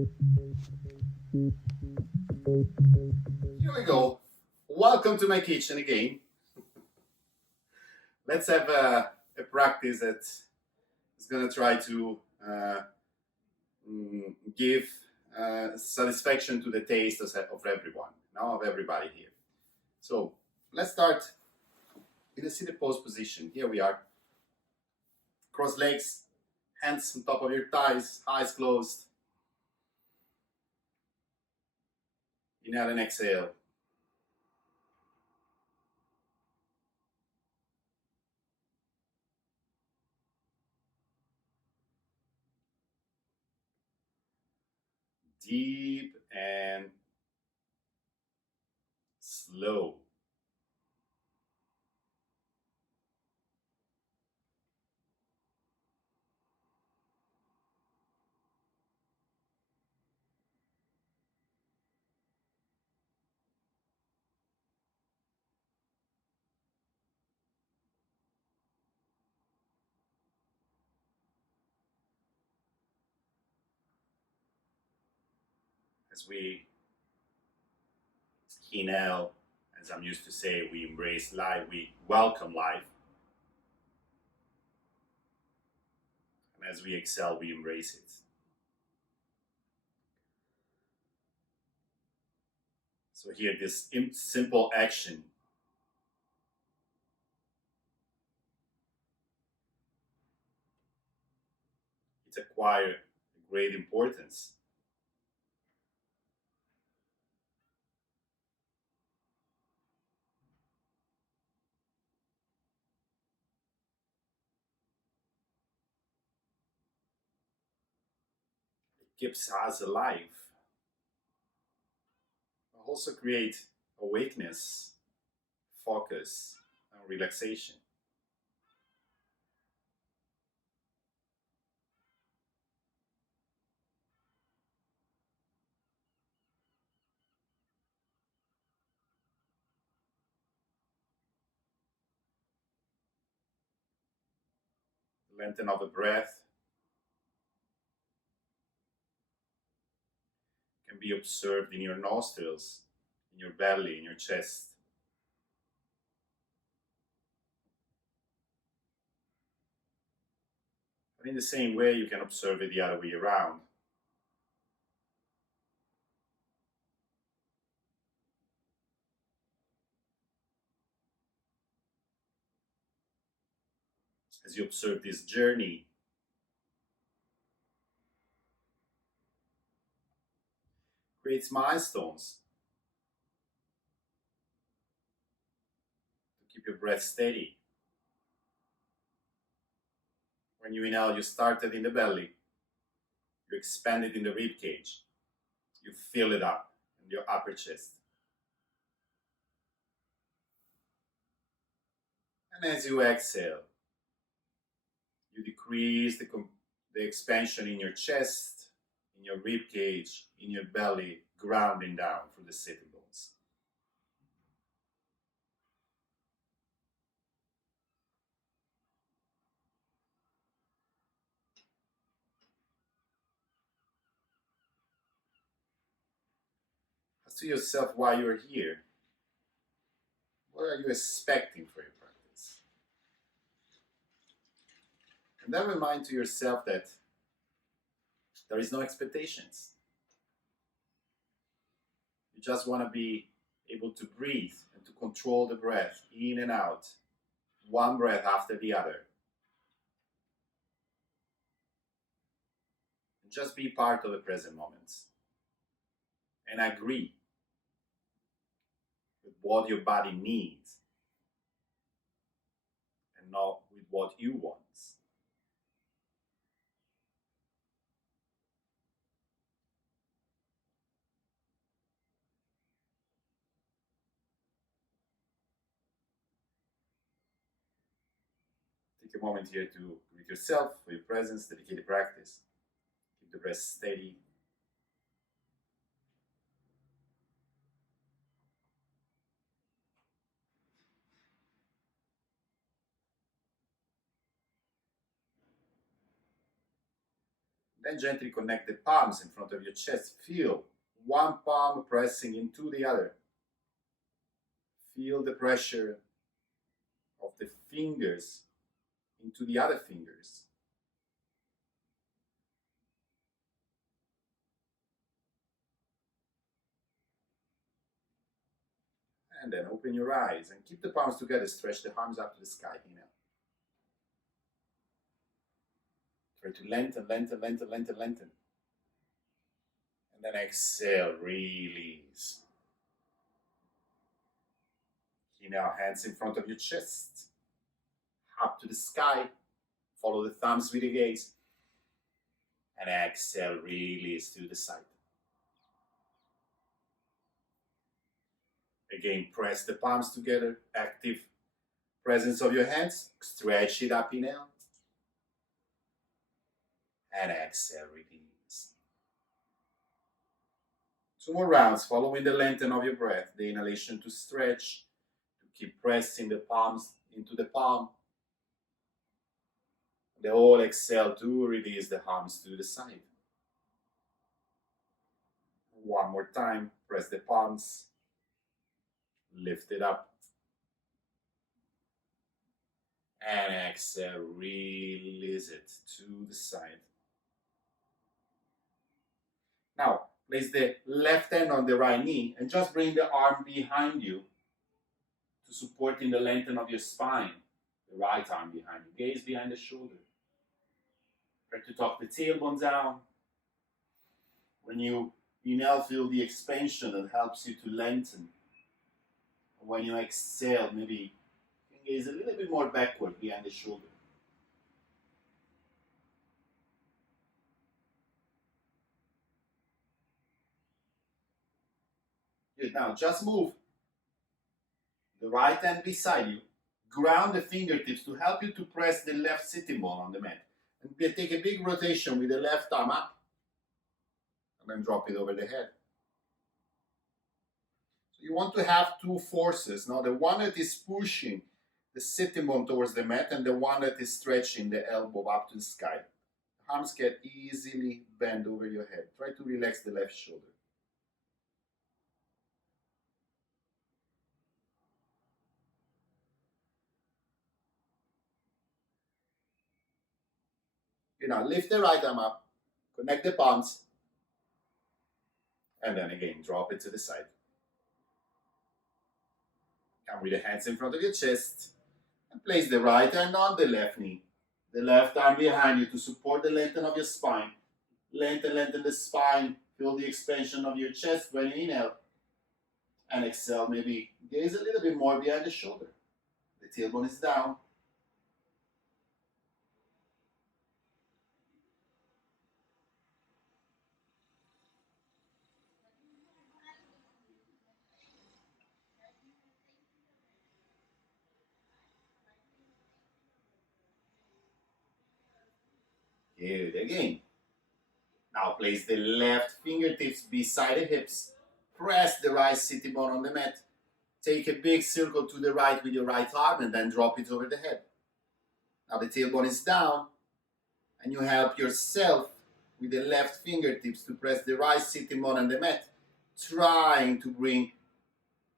Here we go. Welcome to my kitchen again. Let's have a practice that is going to try to give satisfaction to the taste of everyone, now of everybody here. So let's start in a seated pose position. Here we are. Cross legs, hands on top of your thighs, eyes closed. Inhale and exhale. Deep and slow. As we inhale, as I'm used to say, we embrace life, we welcome life. And as we exhale, we embrace it. So here, this simple action it acquires great importance. It keeps us alive. It also create awakeness, focus, and relaxation. Lengthen of the breath can be observed in your nostrils, in your belly, in your chest. And in the same way, you can observe it the other way around. As you observe this journey, creates milestones to keep your breath steady. When you inhale, you started in the belly, you expand it in the rib cage, you fill it up in your upper chest. And as you exhale, you decrease the expansion in your chest, in your rib cage, in your belly, grounding down through the sitting bones. Ask to yourself why you're here. What are you expecting for your practice? And then remind to yourself that there is no expectations. You just want to be able to breathe and to control the breath in and out, one breath after the other. And just be part of the present moments. And agree with what your body needs and not with what you want. Take a moment here to greet yourself for your presence, dedicated practice. Keep the breath steady. Then gently connect the palms in front of your chest. Feel one palm pressing into the other. Feel the pressure of the fingers into the other fingers. And then open your eyes and keep the palms together. Stretch the arms up to the sky. Inhale. Try to lengthen, lengthen, lengthen, lengthen, lengthen. And then exhale, release. Inhale, hands in front of your chest. Up to the sky. Follow the thumbs with the gaze. And exhale, release to the side. Again, press the palms together. Active presence of your hands. Stretch it up, inhale. And exhale, release. 2 more rounds, following the lengthening of your breath. The inhalation to stretch, to keep pressing the palms into the palm. The whole exhale to release the arms to the side. 1 more time, press the palms. Lift it up. And exhale, release it to the side. Now, place the left hand on the right knee and just bring the arm behind you to support in the lengthening of your spine. The right arm behind you. Gaze behind the shoulder. Try to tuck the tailbone down. When you inhale, feel the expansion that helps you to lengthen. When you exhale, maybe gaze a little bit more backward behind the shoulder. Good. Now just move the right hand beside you. Ground the fingertips to help you to press the left sitting bone on the mat. And take a big rotation with the left arm up. And then drop it over the head. So you want to have 2 forces. Now the one that is pushing the sitting bone towards the mat and the one that is stretching the elbow up to the sky. Arms can easily bend over your head. Try to relax the left shoulder. Now lift the right arm up, connect the palms, and then again drop it to the side. Come with the hands in front of your chest and place the right hand on the left knee. The left arm behind you to support the lengthening of your spine. Lengthen the spine. Feel the expansion of your chest when you inhale. And exhale, maybe gaze a little bit more behind the shoulder. The tailbone is down. Good. Again. Now place the left fingertips beside the hips. Press the right sitting bone on the mat. Take a big circle to the right with your right arm and then drop it over the head. Now the tailbone is down and you help yourself with the left fingertips to press the right sitting bone on the mat, trying to bring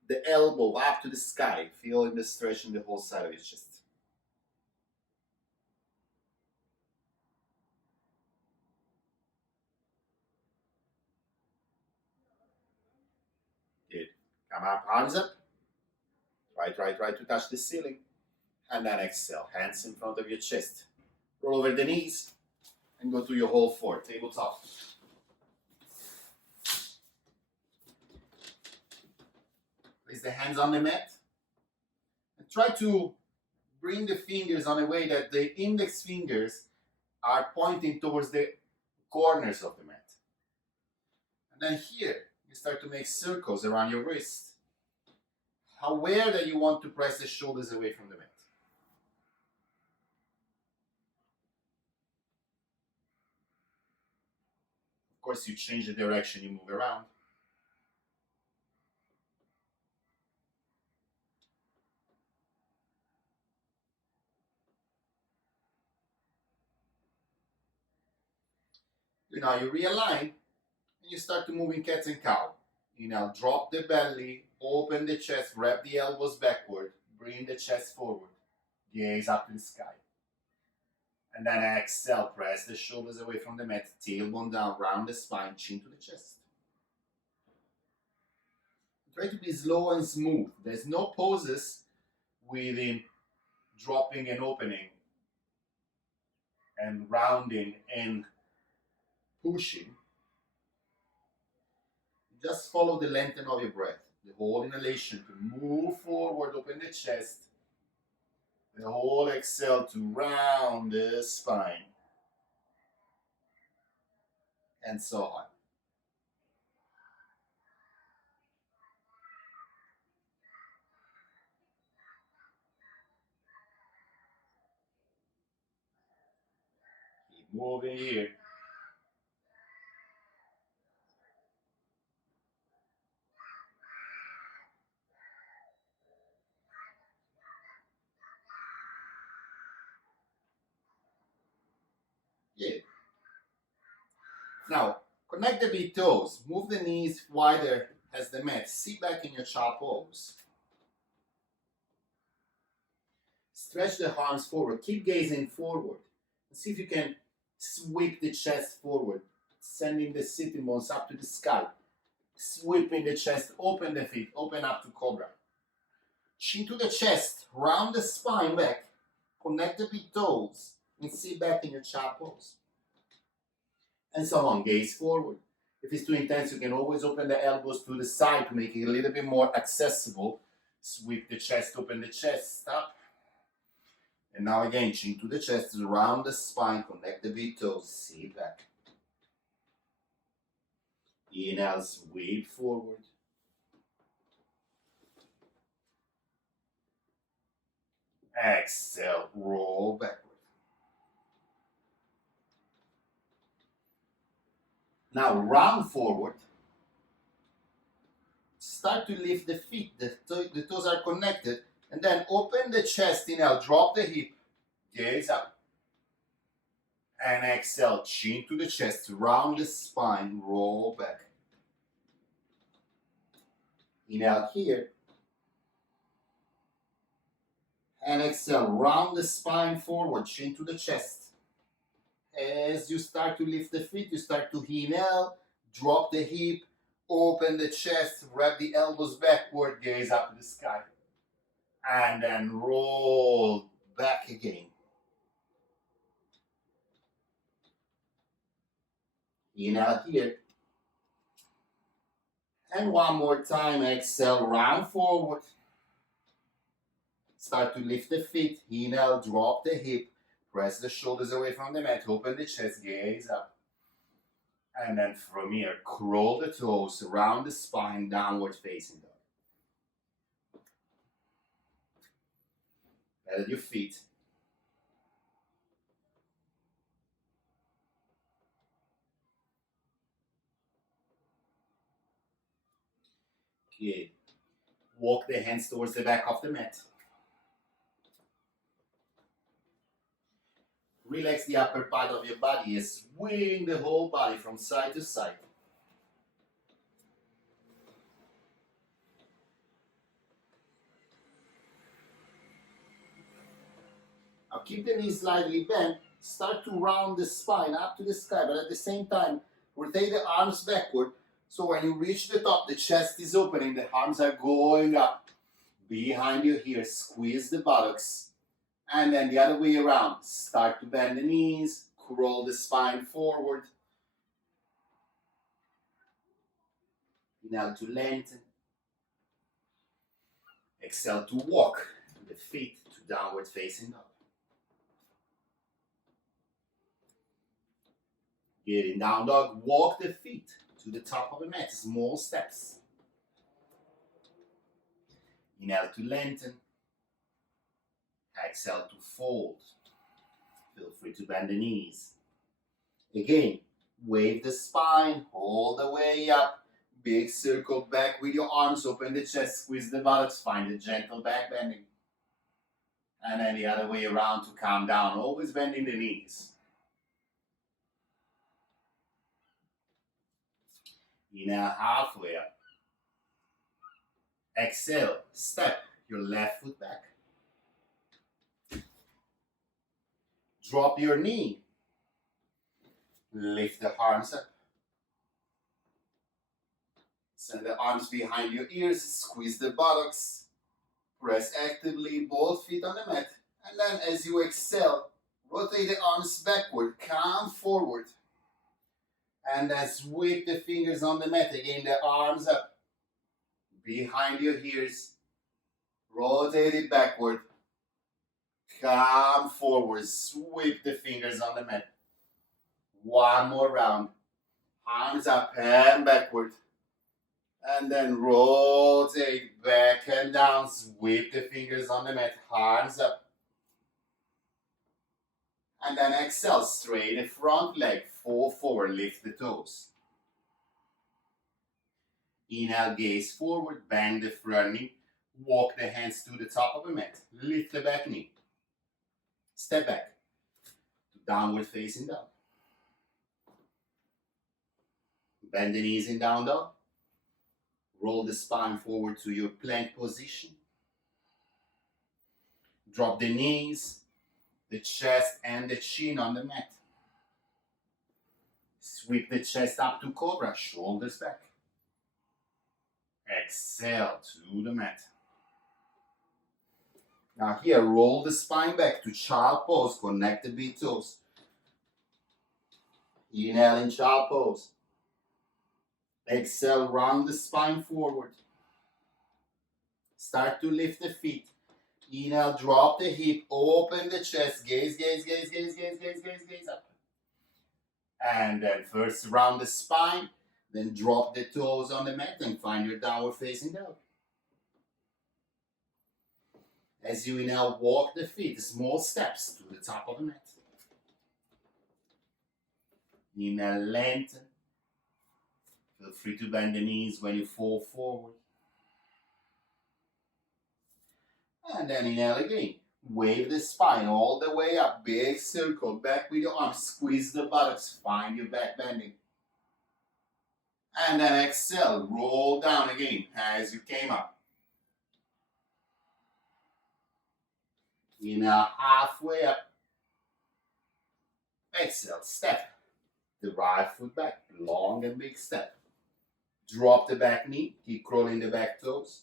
the elbow up to the sky, feeling the stretch in the whole side of your chest. Good. Come up, arms up. Try to touch the ceiling. And then exhale, hands in front of your chest. Roll over the knees and go to your whole 4, tabletop. Place the hands on the mat. And try to bring the fingers on a way that the index fingers are pointing towards the corners of the mat. And then here, you start to make circles around your wrist. Aware that you want to press the shoulders away from the mat. Of course, you change the direction you move around. Now you realign and you start to move in cat and cow. Now drop the belly, open the chest, wrap the elbows backward, bring the chest forward, gaze up to the sky. And then exhale, press the shoulders away from the mat, tailbone down, round the spine, chin to the chest. Try to be slow and smooth. There's no poses within dropping and opening and rounding and pushing. Just follow the lengthening of your breath. The whole inhalation to move forward, open the chest. The whole exhale to round the spine. And so on. Keep moving here. Yeah. Now, connect the big toes. Move the knees wider as the mat. Sit back in your child pose. Stretch the arms forward. Keep gazing forward. See if you can sweep the chest forward, sending the sitting bones up to the sky. Sweeping the chest, open the feet, open up to cobra. Chin to the chest, round the spine back. Connect the big toes and sit back in your child pose. And so on, gaze forward. If it's too intense, you can always open the elbows to the side to make it a little bit more accessible. Sweep the chest, open the chest, stop. And now again, chin to the chest, round the spine, connect the big toes, sit back. Inhale, sweep forward. Exhale, roll backward. Now round forward. Start to lift the feet, the toes are connected. And then open the chest, inhale, drop the hip, gaze up. And exhale, chin to the chest, round the spine, roll back. Inhale here. And exhale, round the spine forward, chin to the chest. As you start to lift the feet, you start to inhale, drop the hip, open the chest, wrap the elbows backward, gaze up to the sky. And then roll back again. Inhale here. And one more time, exhale, round forward. Start to lift the feet, inhale, drop the hip, press the shoulders away from the mat, open the chest, gaze up. And then from here, curl the toes, around the spine, downward facing dog. Pedal your feet. Good. Walk the hands towards the back of the mat. Relax the upper part of your body, swing the whole body from side to side. Now keep the knees slightly bent. Start to round the spine up to the sky, but at the same time, rotate the arms backward. So when you reach the top, the chest is opening, the arms are going up. Behind you here, squeeze the buttocks. And then the other way around. Start to bend the knees, curl the spine forward. Inhale to lengthen. Exhale to walk the feet to downward facing dog. Get in down dog, walk the feet to the top of the mat, small steps. Inhale to lengthen. Exhale to fold. Feel free to bend the knees. Again, wave the spine all the way up. Big circle back with your arms, open the chest, squeeze the buttocks, find a gentle back bending. And then the other way around to calm down, always bending the knees. Inhale, halfway up. Exhale, step your left foot back. Drop your knee. Lift the arms up. Send the arms behind your ears. Squeeze the buttocks. Press actively, both feet on the mat. And then as you exhale, rotate the arms backward. Come forward. And then sweep the fingers on the mat. Again, the arms up. Behind your ears. Rotate it backward. Come forward. Sweep the fingers on the mat. One more round. Arms up and backward. And then rotate back and down. Sweep the fingers on the mat. Arms up. And then exhale. Straight the front leg. Fall forward. Lift the toes. Inhale. Gaze forward. Bend the front knee. Walk the hands to the top of the mat. Lift the back knee. Step back. Downward facing dog. Bend the knees in down dog. Roll the spine forward to your plank position. Drop the knees, the chest and the chin on the mat. Sweep the chest up to cobra, shoulders back. Exhale to the mat. Now here, roll the spine back to child pose. Connect the big toes. Inhale in child pose. Exhale, round the spine forward. Start to lift the feet. Inhale, drop the hip, open the chest, gaze, gaze, gaze, gaze, gaze, gaze, gaze, gaze up. And then first round the spine, then drop the toes on the mat and find your downward facing dog. As you inhale, walk the feet, small steps to the top of the mat. Inhale, lengthen. Feel free to bend the knees when you fall forward. And then inhale again. Wave the spine all the way up. Big circle. Back with your arms. Squeeze the buttocks. Find your back bending. And then exhale. Roll down again as you came up. Inhale, halfway up. Exhale, step. The right foot back. Long and big step. Drop the back knee. Keep crawling the back toes.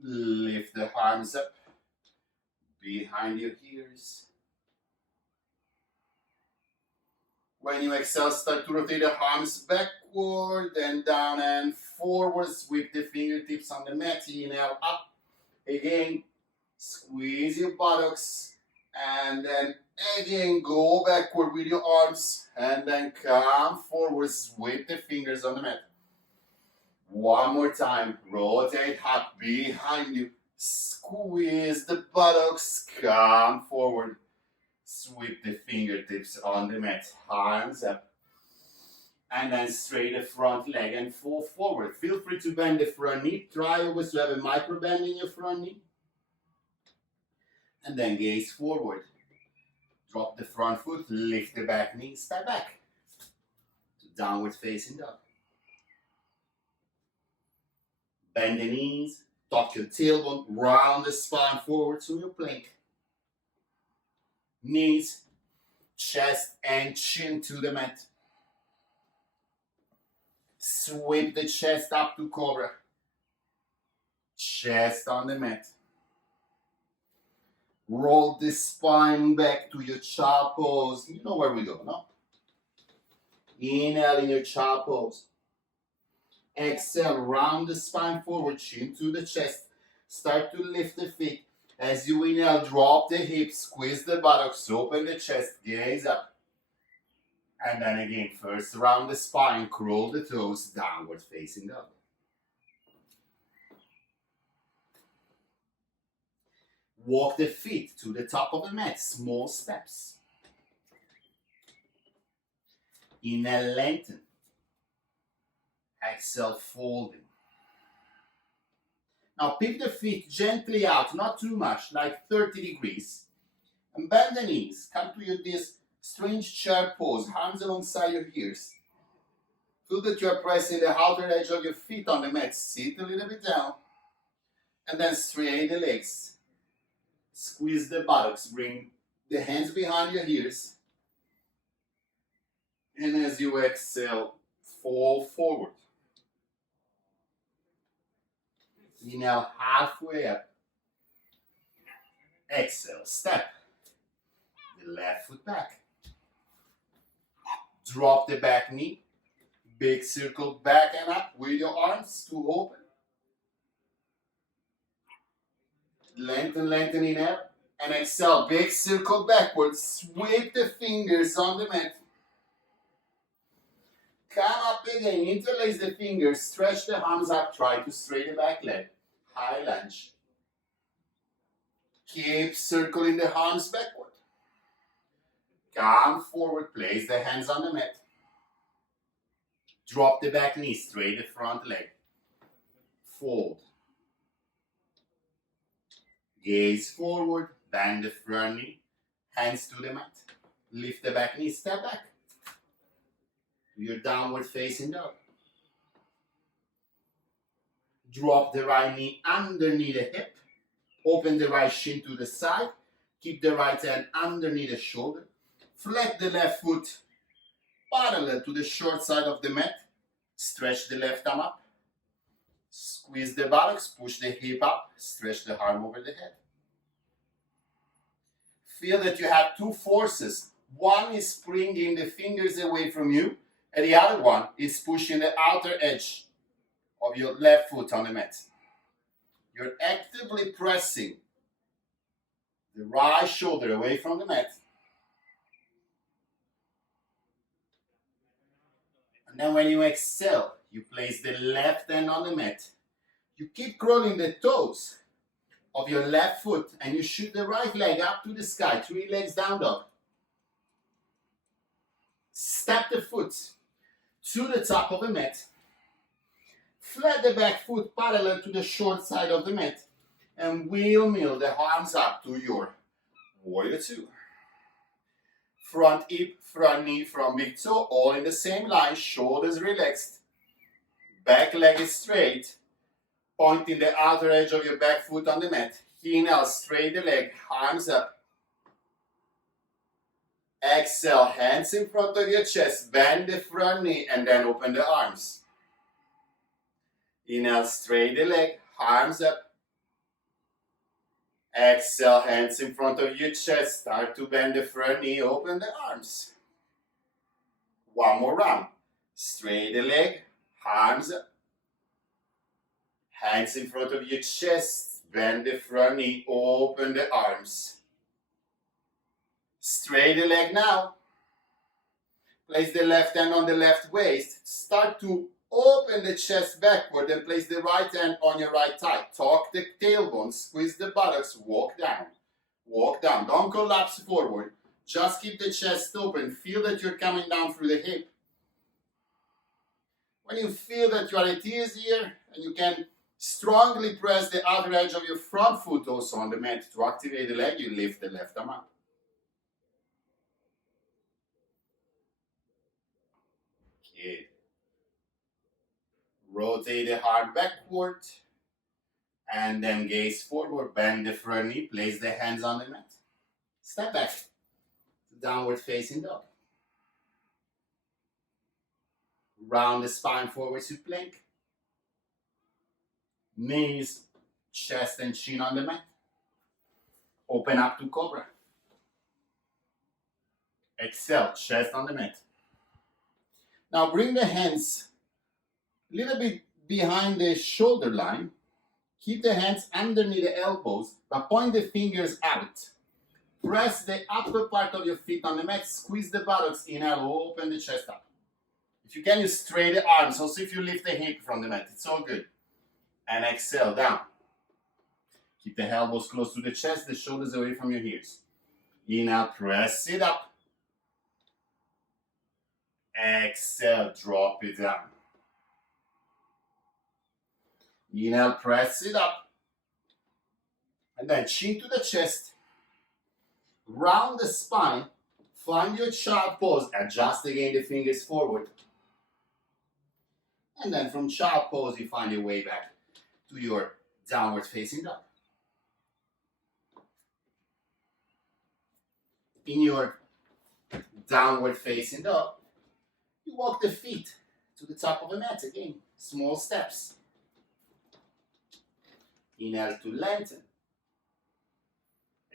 Lift the arms up. Behind your ears. When you exhale, start to rotate the arms backward and down and forward. Sweep the fingertips on the mat. Inhale up. Again. Squeeze your buttocks and then again go backward with your arms and then come forward, sweep the fingers on the mat. One more time, rotate up behind you, squeeze the buttocks, come forward, sweep the fingertips on the mat, hands up. And then straight the front leg and fall forward. Feel free to bend the front knee, try always to have a micro bend in your front knee. And then gaze forward. Drop the front foot, lift the back knee, step back to downward facing dog. Bend the knees, tuck your tailbone, round the spine forward to your plank. Knees, chest and chin to the mat. Sweep the chest up to cobra. Chest on the mat. Roll the spine back to your child pose. You know where we go, no? Inhale in your child pose. Exhale, round the spine forward, chin to the chest. Start to lift the feet. As you inhale, drop the hips, squeeze the buttocks, open the chest, gaze up. And then again, first round the spine, curl the toes, downward facing dog. Walk the feet to the top of the mat, small steps. Inhale, lengthen. Exhale, folding. Now pick the feet gently out, not too much, like 30 degrees. And bend the knees. Come to this strange chair pose, arms alongside your ears. Feel that you are pressing the outer edge of your feet on the mat. Sit a little bit down. And then straighten the legs. Squeeze the buttocks. Bring the hands behind your ears. And as you exhale, fall forward. Inhale halfway up. Exhale, step. The left foot back. Drop the back knee. Big circle back and up with your arms to open. Lengthen, lengthen, inhale. And exhale, big circle backwards. Sweep the fingers on the mat. Come up again, interlace the fingers, stretch the arms up, try to straighten the back leg. High lunge. Keep circling the arms backward. Come forward, place the hands on the mat. Drop the back knee, straight the front leg. Fold. Gaze forward, bend the front knee, hands to the mat. Lift the back knee, step back. Do your downward facing dog. Drop the right knee underneath the hip. Open the right shin to the side. Keep the right hand underneath the shoulder. Flex the left foot parallel to the short side of the mat. Stretch the left arm up. Squeeze the buttocks, push the hip up, stretch the arm over the head. Feel that you have two forces. One is bringing the fingers away from you, and the other one is pushing the outer edge of your left foot on the mat. You're actively pressing the right shoulder away from the mat. And then when you exhale, you place the left hand on the mat. You keep curling the toes of your left foot and you shoot the right leg up to the sky. 3 legs down dog. Step the foot to the top of the mat. Flat the back foot parallel to the short side of the mat. And windmill the arms up to your warrior 2. Front hip, front knee from big toe, all in the same line. Shoulders relaxed. Back leg is straight. Pointing the outer edge of your back foot on the mat. Inhale, straight the leg, arms up. Exhale, hands in front of your chest, bend the front knee and then open the arms. Inhale, straight the leg, arms up. Exhale, hands in front of your chest, start to bend the front knee, open the arms. One more round. Straight the leg, arms up. Hands in front of your chest, bend the front knee, open the arms. Straight the leg now. Place the left hand on the left waist. Start to open the chest backward and place the right hand on your right thigh. Tuck the tailbone, squeeze the buttocks, walk down. Walk down, don't collapse forward. Just keep the chest open. Feel that you're coming down through the hip. When you feel that you are at ease here and you can strongly press the outer edge of your front foot also on the mat to activate the leg, you lift the left arm up. Okay. Rotate the heart backward and then gaze forward, bend the front knee, place the hands on the mat. Step back to downward facing dog. Round the spine forward to plank. Knees, chest and chin on the mat. Open up to cobra. Exhale, chest on the mat. Now bring the hands a little bit behind the shoulder line. Keep the hands underneath the elbows, but point the fingers out. Press the upper part of your feet on the mat. Squeeze the buttocks, inhale, open the chest up. If you can, you straight the arms. Also if you lift the hip from the mat, it's all good. And exhale, down. Keep the elbows close to the chest, the shoulders away from your ears. Inhale, press it up. Exhale, drop it down. Inhale, press it up. And then chin to the chest. Round the spine. Find your child pose. Adjust again the fingers forward. And then from child pose, you find your way back to your downward facing dog. In your downward facing dog, you walk the feet to the top of the mat again. Small steps. Inhale to lengthen.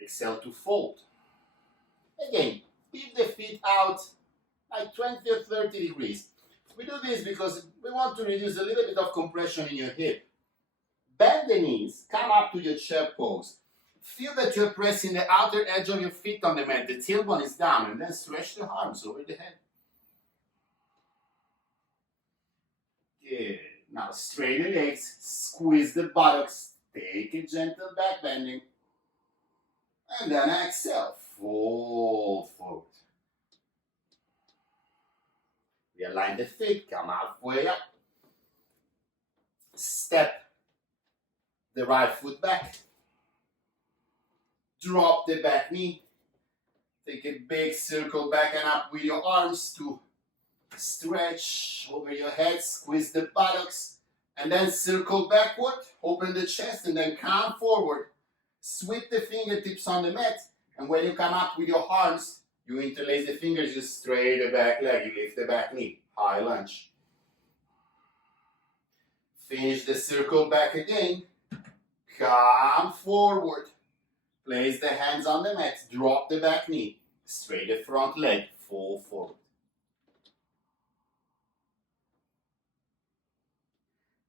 Exhale to fold. Again, keep the feet out like 20 or 30 degrees. We do this because we want to reduce a little bit of compression in your hip. Bend the knees, come up to your chair pose. Feel that you're pressing the outer edge of your feet on the mat. The tailbone is down, and then stretch the arms over the head. Good. Now straighten the legs, squeeze the buttocks, take a gentle back bending, and then exhale, fold forward. Realign the feet, come halfway up. Step the right foot back. Drop the back knee. Take a big circle back and up with your arms to stretch over your head, squeeze the buttocks, and then circle backward, open the chest, and then come forward. Sweep the fingertips on the mat, and when you come up with your arms, you interlace the fingers, you straight the back leg, you lift the back knee, high lunge. Finish the circle back again, come forward, place the hands on the mat, drop the back knee, straight the front leg, fall forward.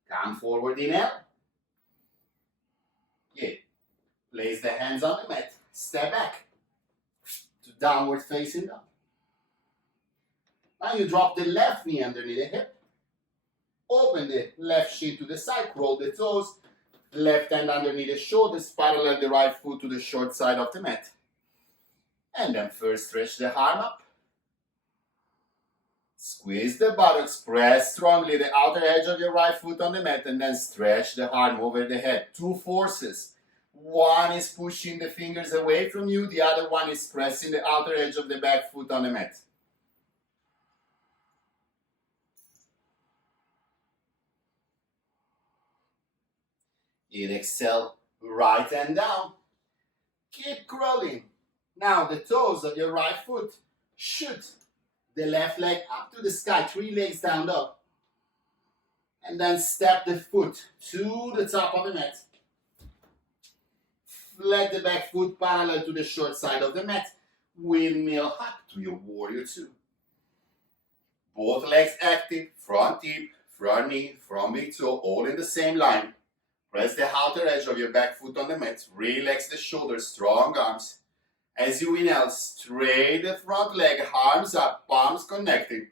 Come forward, inhale. Good. Place the hands on the mat, step back to downward facing dog. Now you drop the left knee underneath the hip. Open the left shin to the side, roll the toes. Left hand underneath the shoulders, parallel the right foot to the short side of the mat. And then first stretch the arm up. Squeeze the buttocks, press strongly the outer edge of your right foot on the mat, and then stretch the arm over the head. Two forces. One is pushing the fingers away from you, the other one is pressing the outer edge of the back foot on the mat. Exhale, right hand down. Keep crawling. Now the toes of your right foot shoot the left leg up to the sky, 3 legs down dog. And then step the foot to the top of the mat. Flat the back foot parallel to the short side of the mat. Windmill up to your warrior 2. Both legs active, front hip, front knee, front big toe, all in the same line. Press the outer edge of your back foot on the mat. Relax the shoulders, strong arms. As you inhale, straight the front leg, arms up, palms connecting.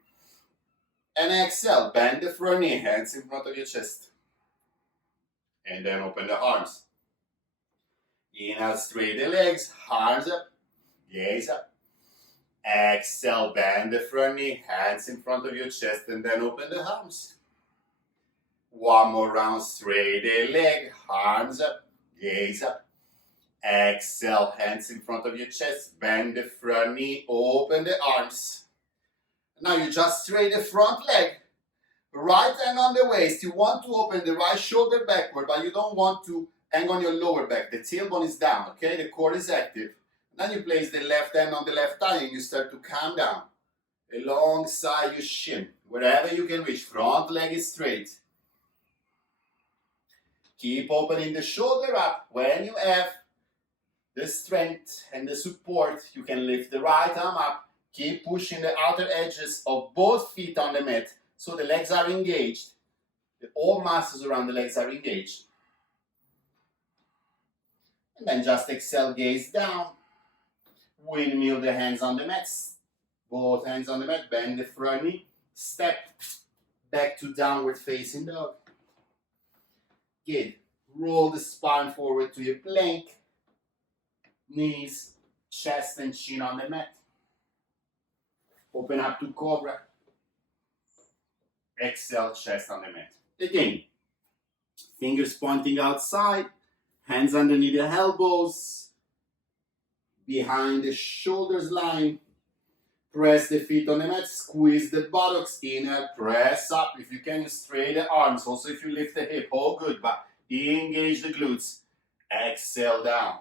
And exhale, bend the front knee, hands in front of your chest. And then open the arms. Inhale, straight the legs, arms up, gaze up. Exhale, bend the front knee, hands in front of your chest, and then open the arms. One more round, straight the leg, arms up, gaze up. Exhale, hands in front of your chest, bend the front knee, open the arms. Now you just straight the front leg, right hand on the waist. You want to open the right shoulder backward, but you don't want to hang on your lower back. The tailbone is down, okay? The core is active. Then you place the left hand on the left thigh and you start to calm down. Alongside your shin, wherever you can reach. Front leg is straight. Keep opening the shoulder up. When you have the strength and the support, you can lift the right arm up. Keep pushing the outer edges of both feet on the mat so the legs are engaged. All muscles around the legs are engaged. And then just exhale, gaze down. Windmill the hands on the mat. Both hands on the mat. Bend the front knee. Step back to downward facing dog. Good. Roll the spine forward to your plank. Knees, chest and chin on the mat. Open up to cobra. Exhale, chest on the mat. Again, fingers pointing outside, hands underneath the elbows, behind the shoulders line. Press the feet on the mat, squeeze the buttocks, inhale, press up. If you can, you straighten the arms. Also, if you lift the hip, all good, but engage the glutes. Exhale down.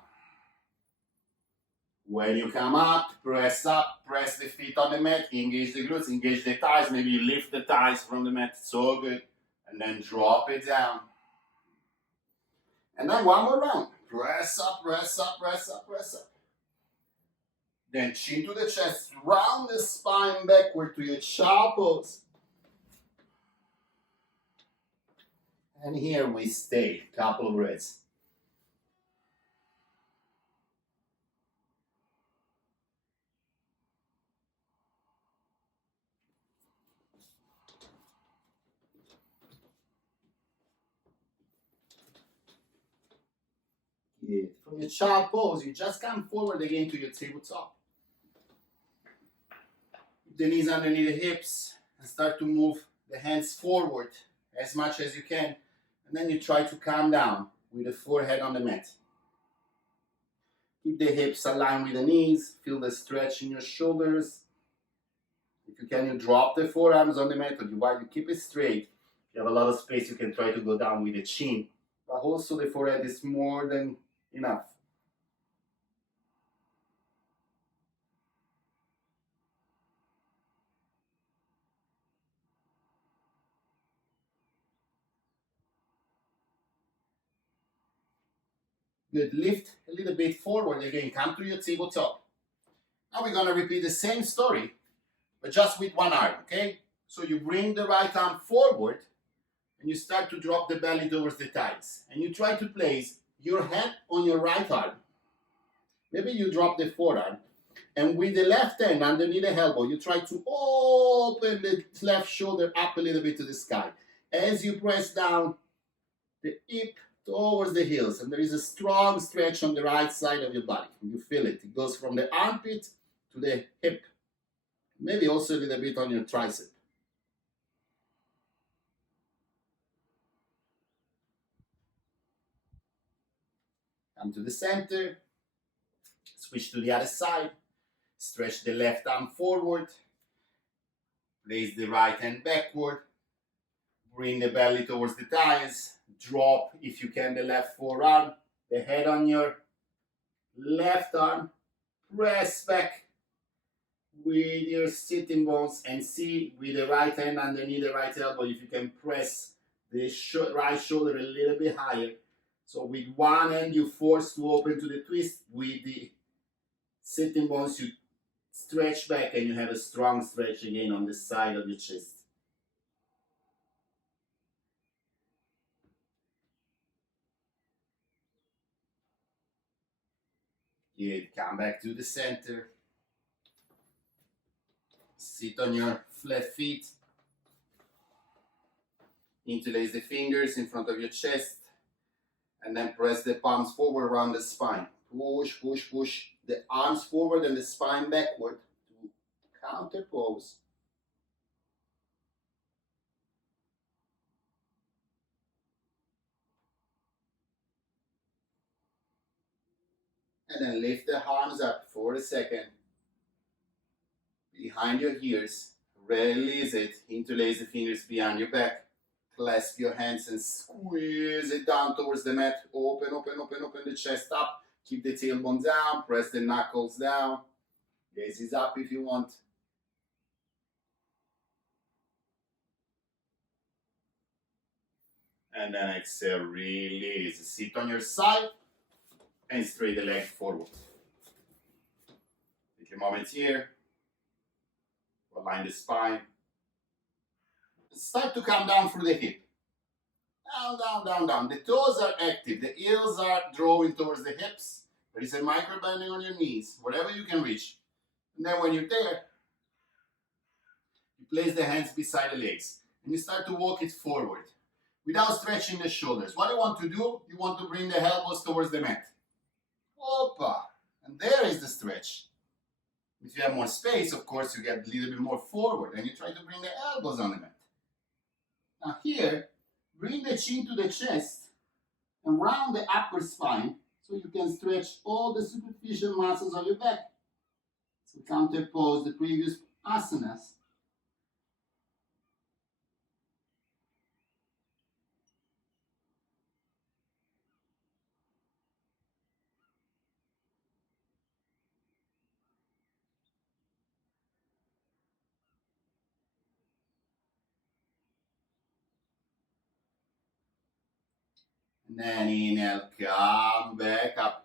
When you come up, press the feet on the mat, engage the glutes, engage the thighs. Maybe you lift the thighs from the mat, so good. And then drop it down. And then one more round. Press up, press up, press up, press up. Then chin to the chest, round the spine backward to your child pose. And here we stay, couple of breaths. Good. From your child pose, you just come forward again to your tabletop. The knees underneath the hips and start to move the hands forward as much as you can. And then you try to calm down with the forehead on the mat. Keep the hips aligned with the knees. Feel the stretch in your shoulders. If you can, you drop the forearms on the mat, or while you keep it straight. If you have a lot of space, you can try to go down with the chin. But also the forehead is more than enough. Good. Lift a little bit forward again. Come to your tabletop. Now we're going to repeat the same story, but just with one arm, okay? So you bring the right arm forward and you start to drop the belly towards the thighs. And you try to place your hand on your right arm. Maybe you drop the forearm. And with the left hand underneath the elbow, you try to open the left shoulder up a little bit to the sky. As you press down the hip towards the heels, and there is a strong stretch on the right side of your body. You feel it. It goes from the armpit to the hip. Maybe also a little bit on your tricep. Come to the center. Switch to the other side. Stretch the left arm forward. Place the right hand backward. Bring the belly towards the thighs. Drop, if you can, the left forearm. The head on your left arm. Press back with your sitting bones and see with the right hand underneath the right elbow if you can press the right shoulder a little bit higher. So with one hand you force to open to the twist. With the sitting bones you stretch back and you have a strong stretch again on the side of your chest. Good. Come back to the center. Sit on your flat feet. Interlace the fingers in front of your chest. And then press the palms forward around the spine. Push, push, push the arms forward and the spine backward to counter pose. And then lift the arms up for a second. Behind your ears. Release it. Interlace the fingers behind your back. Clasp your hands and squeeze it down towards the mat. Open, open, open, open the chest up. Keep the tailbone down. Press the knuckles down. Gaze is up if you want. And then exhale, release. Sit on your side and straight the leg forward. Take a moment here. Align the spine. Start to come down through the hip. Down, down, down, down. The toes are active. The heels are drawing towards the hips. There is a micro bending on your knees, whatever you can reach. And then when you're there, you place the hands beside the legs. And you start to walk it forward without stretching the shoulders. What you want to do, you want to bring the elbows towards the mat. Opa! And there is the stretch. If you have more space, of course, you get a little bit more forward and you try to bring the elbows on the mat. Now here, bring the chin to the chest and round the upper spine so you can stretch all the superficial muscles of your back. So We counterpose the previous asanas. And then inhale, come back up.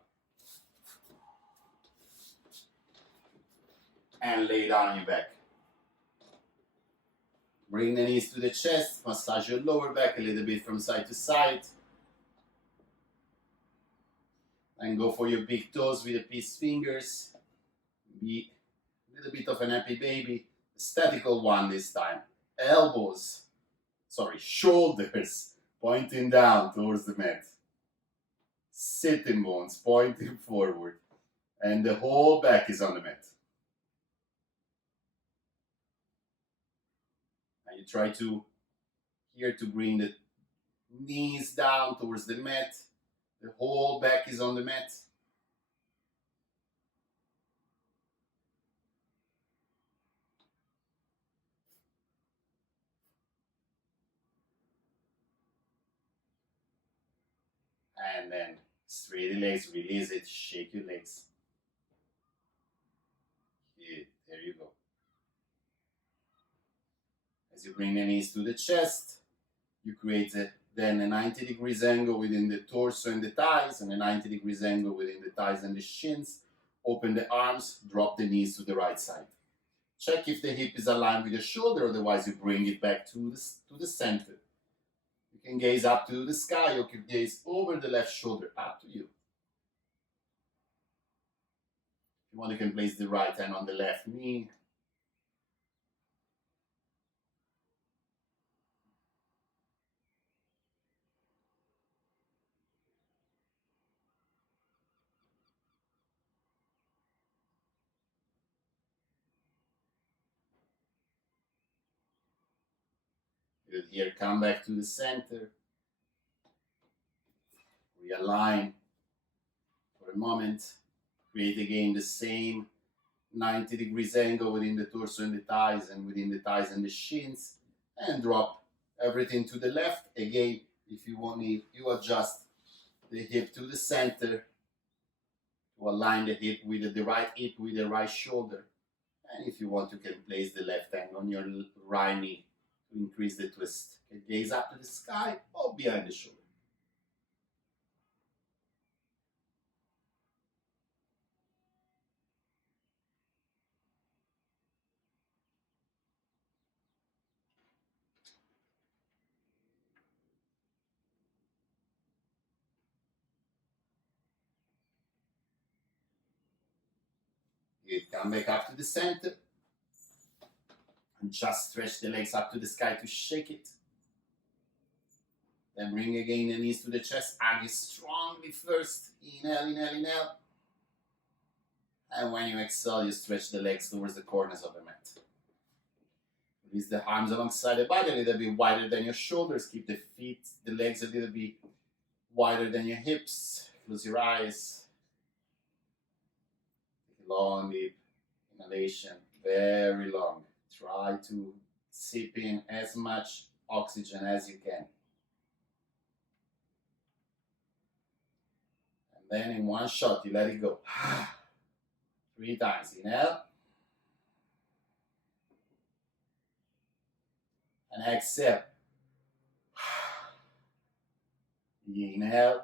And lay down on your back. Bring the knees to the chest, massage your lower back a little bit from side to side. And go for your big toes with the peace fingers. Be a little bit of an happy baby. Statical one this time. Shoulders pointing down towards the mat. Sitting bones pointing forward. And the whole back is on the mat. And you try to bring the knees down towards the mat. The whole back is on the mat. And then straight the legs, release it, shake your legs. Good. There you go. As you bring the knees to the chest, you create then a 90 degrees angle within the torso and the thighs, and a 90 degrees angle within the thighs and the shins. Open the arms, drop the knees to the right side. Check if the hip is aligned with the shoulder, otherwise you bring it back to the center. You can gaze up to the sky, or you can gaze over the left shoulder, up to you. If you want, you can place the right hand on the left knee. Good. Here, come back to the center. Realign for a moment. Create again the same 90 degrees angle within the torso and the thighs, and within the thighs and the shins, and drop everything to the left. Again, if you want it, you adjust the hip to the center to align the hip with the right hip with the right shoulder. And if you want, you can place the left hand on your right knee to increase the twist. You can gaze up to the sky or behind the shoulder. Good. Come back up to the center. And just stretch the legs up to the sky to shake it. Then bring again the knees to the chest. Hug it strongly first. Inhale, inhale, inhale. And when you exhale, you stretch the legs towards the corners of the mat. Release the arms alongside the body, a little bit wider than your shoulders. Keep the feet, the legs a little bit wider than your hips. Close your eyes. Take a long, deep inhalation. Very long. Try to sip in as much oxygen as you can. And then in one shot, you let it go. 3 times. Inhale. And exhale. Inhale.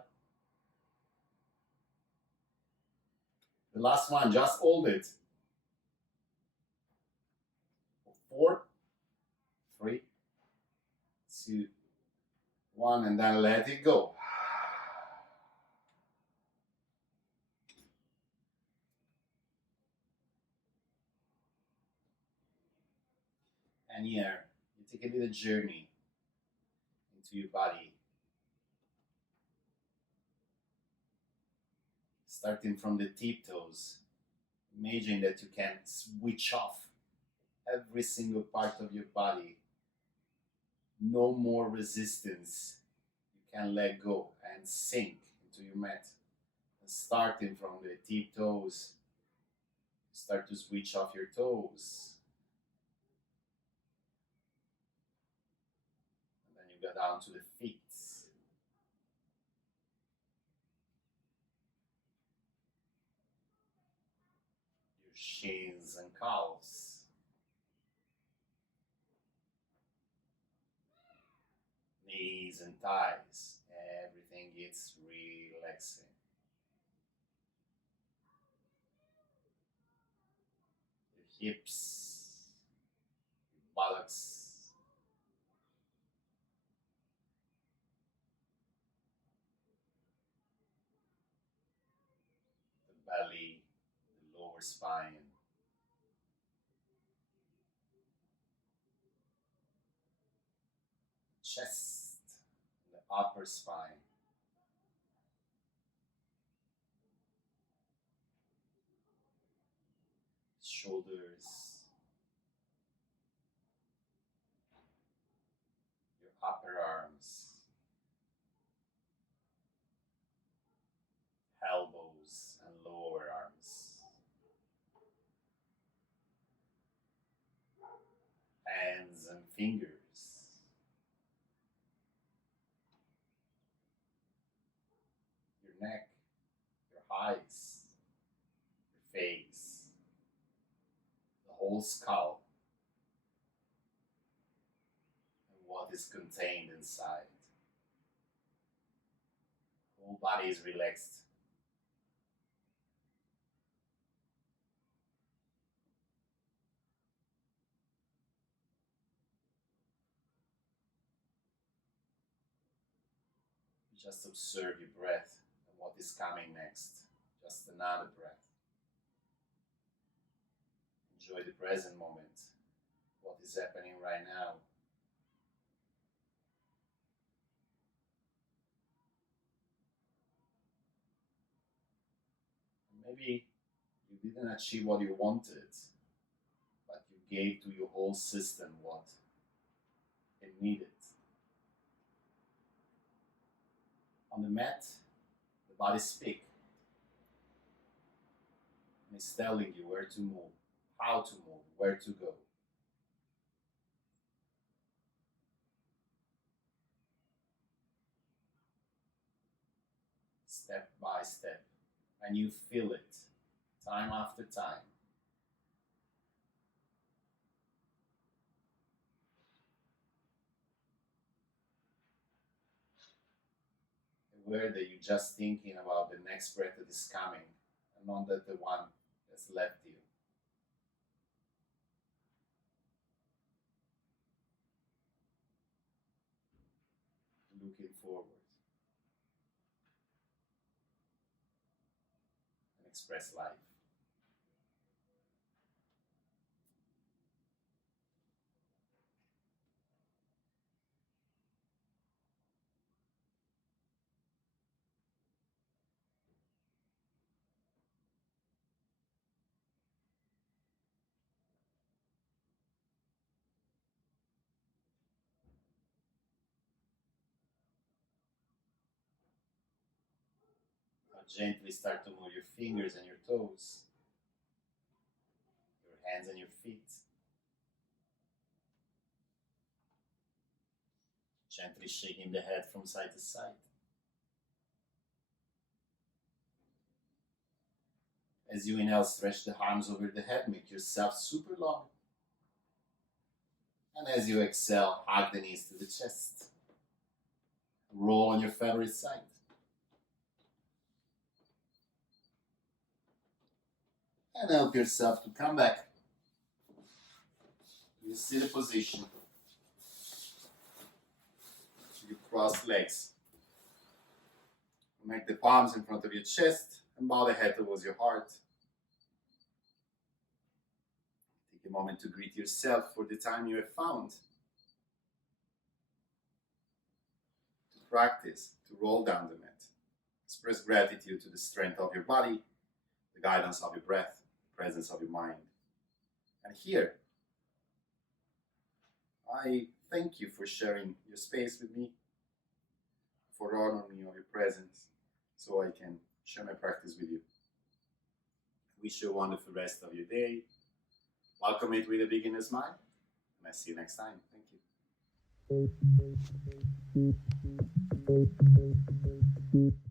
The last one, just hold it. 4, 3, 2, 1, and then let it go. And here, you take a little journey into your body. Starting from the tiptoes, imagine that you can switch off every single part of your body. No more resistance. You can let go and sink into your mat. And starting from the tiptoes, Start to switch off your toes. And then you go down to the feet. Your shins and calves. Knees and thighs. Everything gets relaxing. Your hips, your buttocks, the belly, the lower spine, chest, the upper spine, shoulders, your upper arms, elbows and lower arms, hands and fingers, your neck, your eyes, your face, the whole skull, and what is contained inside. The whole body is relaxed. Just observe your breath and what is coming next. Just another breath. Enjoy the present moment. What is happening right now? Maybe you didn't achieve what you wanted, but you gave to your whole system what it needed. On the mat, the body speaks. And it's telling you where to move, how to move, where to go. Step by step. And you feel it time after time. Aware that you're just thinking about the next breath that is coming and not that the one that's left you. Looking forward and express life. Now gently start to move your fingers and your toes, your hands and your feet. Gently shaking the head from side to side. As you inhale, stretch the arms over the head, make yourself super long. And as you exhale, hug the knees to the chest. Roll on your favorite side. And help yourself to come back to your seated position. You cross legs. Make the palms in front of your chest and bow the head towards your heart. Take a moment to greet yourself for the time you have found to practice, to roll down the mat. Express gratitude to the strength of your body, the guidance of your breath, the presence of your mind. And here, I thank you for sharing your space with me, for honoring me of your presence, so I can share my practice with you. Wish you a wonderful rest of your day. Welcome it with a beginner smile, and I see you next time. Thank you.